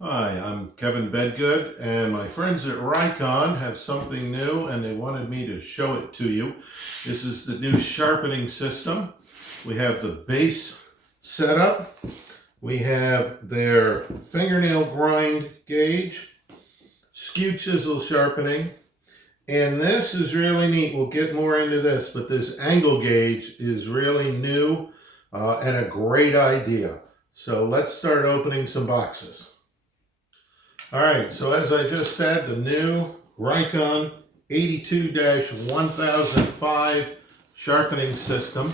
Hi, I'm Kevin Bedgood, and my friends at Rikon have something new and they wanted me to show it to you. This is the new sharpening system. We have the base setup. We have their fingernail grind gauge, skew chisel sharpening, and this is really neat. We'll get more into this, but this angle gauge is really new and a great idea. So let's start opening some boxes. All right, so as I just said, the new Rikon 82-1005 sharpening system.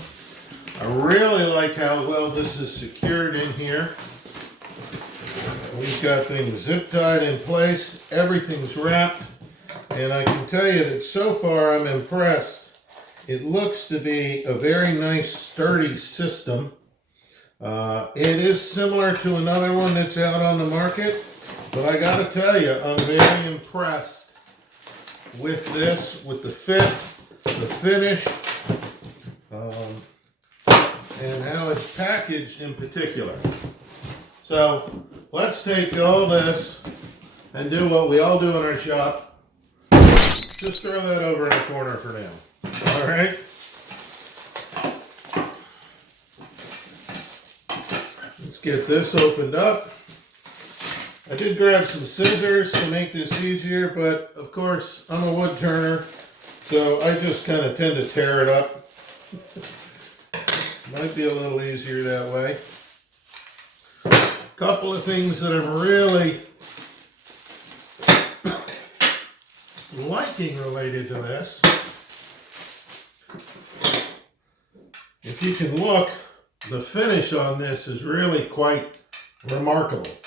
I really like how well this is secured in here. We've got things zip tied in place, everything's wrapped, and I can tell you that so far I'm impressed. It looks to be a very nice sturdy system. It is similar to another one that's out on the market. But I gotta tell you, I'm very impressed with this, with the fit, the finish, and how it's packaged in particular. So let's take all this and do what we all do in our shop. Just throw that over in the corner for now. All right? Let's get this opened up. I did grab some scissors to make this easier, but of course I'm a wood turner, so I just kind of tend to tear it up. Might be a little easier that way. A couple of things that I'm really liking related to this. If you can look, the finish on this is really quite remarkable.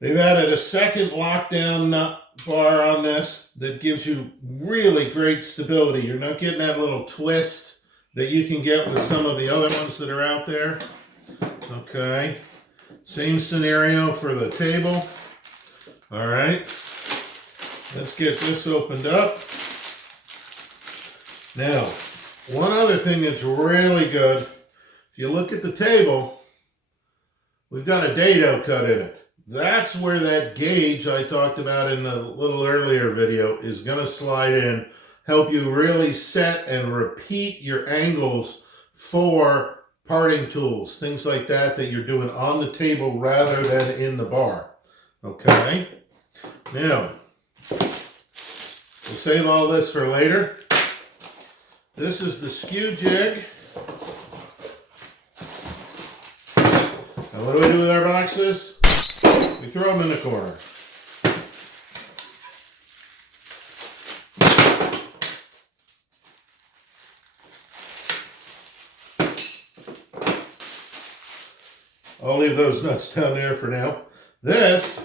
They've added a second lockdown nut bar on this that gives you really great stability. You're not getting that little twist that you can get with some of the other ones that are out there. Okay. Same scenario for the table. All right. Let's get this opened up. Now, one other thing that's really good, if you look at the table, we've got a dado cut in it. That's where that gauge I talked about in the little earlier video is going to slide in, help you really set and repeat your angles for parting tools, things like that you're doing on the table rather than in the bar. Okay? Now, we'll save all this for later. This is the skew jig. Now what do we do with our boxes? We throw them in the corner. I'll leave those nuts down there for now. This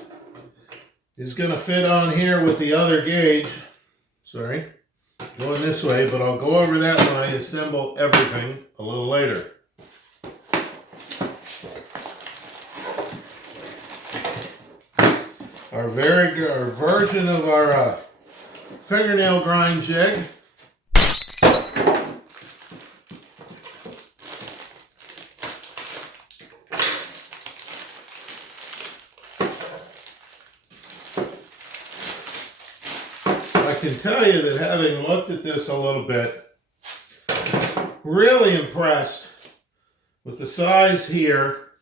is going to fit on here with the other gauge. Sorry, going this way, but I'll go over that when I assemble everything a little later. Our version of our fingernail grind jig. I can tell you that having looked at this a little bit, really impressed with the size here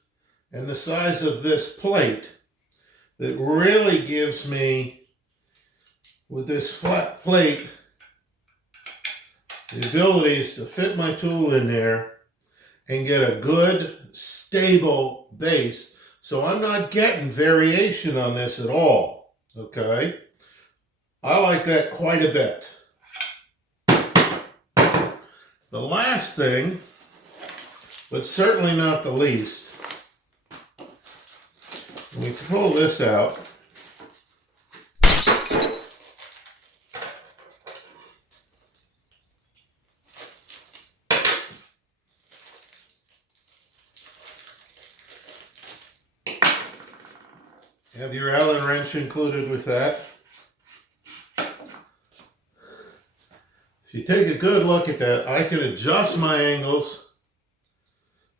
and the size of this plate. That really gives me, with this flat plate, the abilities to fit my tool in there and get a good, stable base. So I'm not getting variation on this at all, okay? I like that quite a bit. The last thing, but certainly not the least, when we pull this out, have your Allen wrench included with that. If you take a good look at that, I can adjust my angles.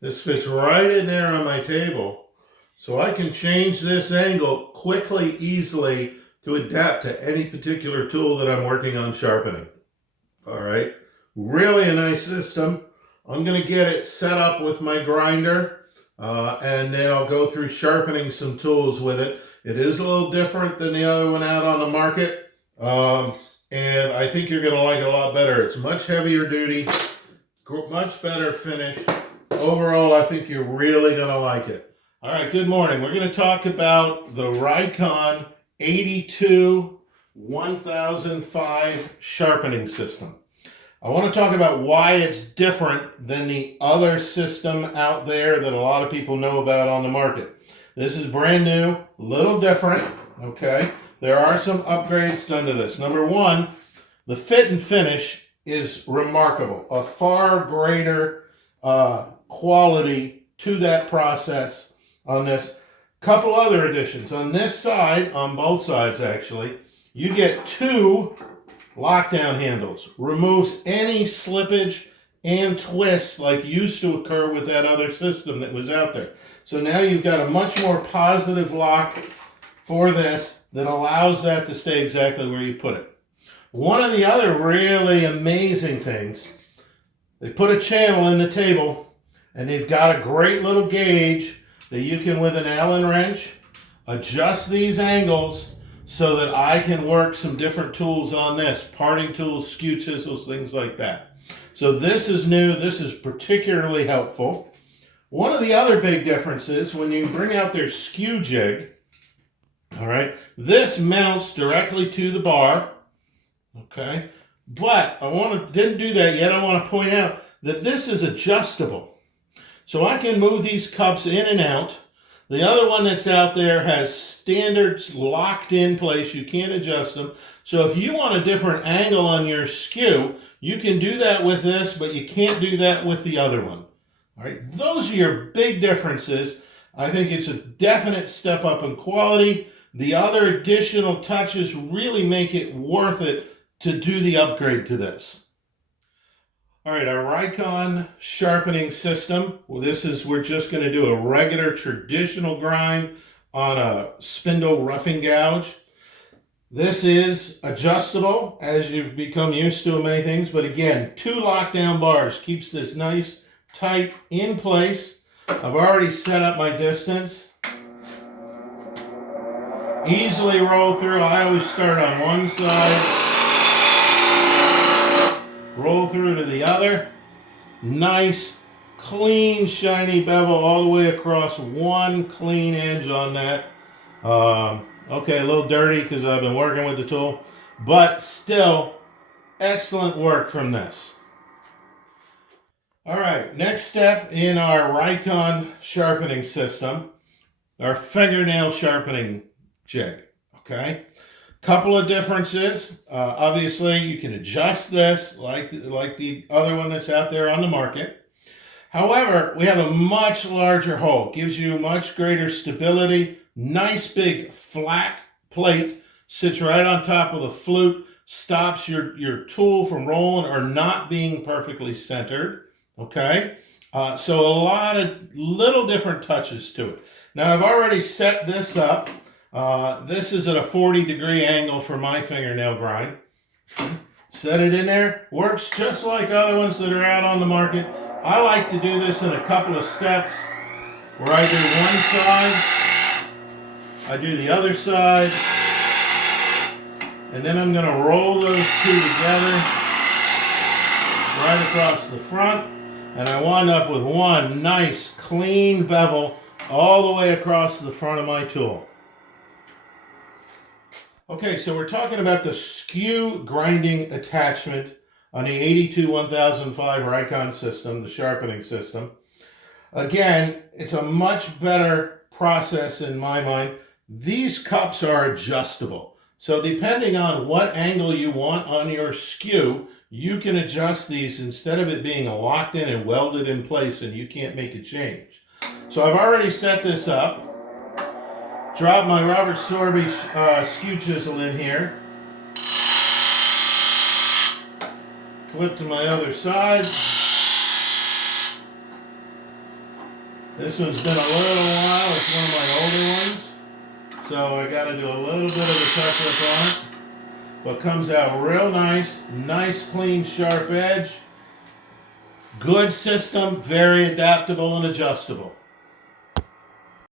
This fits right in there on my table. So I can change this angle quickly, easily to adapt to any particular tool that I'm working on sharpening. All right, really a nice system. I'm going to get it set up with my grinder and then I'll go through sharpening some tools with it. It is a little different than the other one out on the market and I think you're going to like it a lot better. It's much heavier duty, much better finish. Overall, I think you're really going to like it. All right, good morning. We're going to talk about the Rikon 82 1005 sharpening system. I want to talk about why it's different than the other system out there that a lot of people know about on the market. This is brand new, a little different, okay? There are some upgrades done to this. Number one, the fit and finish is remarkable. A far greater quality to that process on this. Couple other additions. On this side, on both sides actually, you get two lockdown handles. Removes any slippage and twist like used to occur with that other system that was out there. So now you've got a much more positive lock for this that allows that to stay exactly where you put it. One of the other really amazing things, they put a channel in the table and they've got a great little gauge that you can, with an Allen wrench, adjust these angles so that I can work some different tools on this, parting tools, skew chisels, things like that. So this is new. This is particularly helpful. One of the other big differences, when you bring out their skew jig, all right, this mounts directly to the bar, okay? But didn't do that yet. I want to point out that this is adjustable. So I can move these cups in and out. The other one that's out there has standards locked in place. You can't adjust them. So if you want a different angle on your skew, you can do that with this, but you can't do that with the other one. All right, those are your big differences. I think it's a definite step up in quality. The other additional touches really make it worth it to do the upgrade to this. All right, our Rikon sharpening system. Well, we're just going to do a regular traditional grind on a spindle roughing gouge. This is adjustable, as you've become used to in many things, but again, two lockdown bars keeps this nice, tight, in place. I've already set up my distance. Easily roll through. I always start on one side. Roll through to the other. Nice, clean, shiny bevel all the way across. One clean edge on that. Okay, a little dirty because I've been working with the tool, but still excellent work from this. All right, next step in our Rikon sharpening system, our fingernail sharpening jig, okay? Couple of differences. Obviously, you can adjust this like the other one that's out there on the market. However, we have a much larger hole. Gives you much greater stability. Nice big flat plate. Sits right on top of the flute. Stops your tool from rolling or not being perfectly centered. Okay? So a lot of little different touches to it. Now, I've already set this up. This is at a 40-degree angle for my fingernail grind. Set it in there. Works just like other ones that are out on the market. I like to do this in a couple of steps where I do one side, I do the other side, and then I'm going to roll those two together right across the front, and I wind up with one nice clean bevel all the way across the front of my tool. Okay, so we're talking about the skew grinding attachment on the 82 1005 Rikon system, the sharpening system. Again, it's a much better process in my mind. These cups are adjustable. So depending on what angle you want on your skew, you can adjust these instead of it being locked in and welded in place and you can't make a change. So I've already set this up. Drop my Robert Sorby skew chisel in here. Flip to my other side. This one's been a little while. It's one of my older ones. So I got to do a little bit of a touch-up on it. But comes out real nice. Nice, clean, sharp edge. Good system. Very adaptable and adjustable.